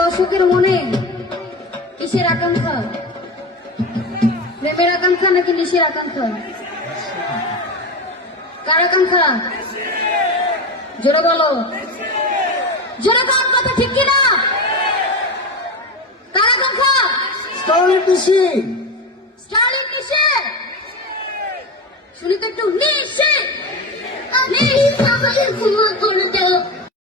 দর্শকের মনে কিসের আকাঙ্ক্ষা? প্রেমের আকাঙ্ক্ষা নাকি নিশের আকাঙ্ক্ষা? কার আকাঙ্ক্ষা? জোরে বলো, জোরে কার কথা ঠিক কিনা? কার আকাঙ্ক্ষা? স্টারলিট নিশি, স্টারলিট নিশে। শুনি তো একটু নিশে। আমাদের ঘুমা করে দাও।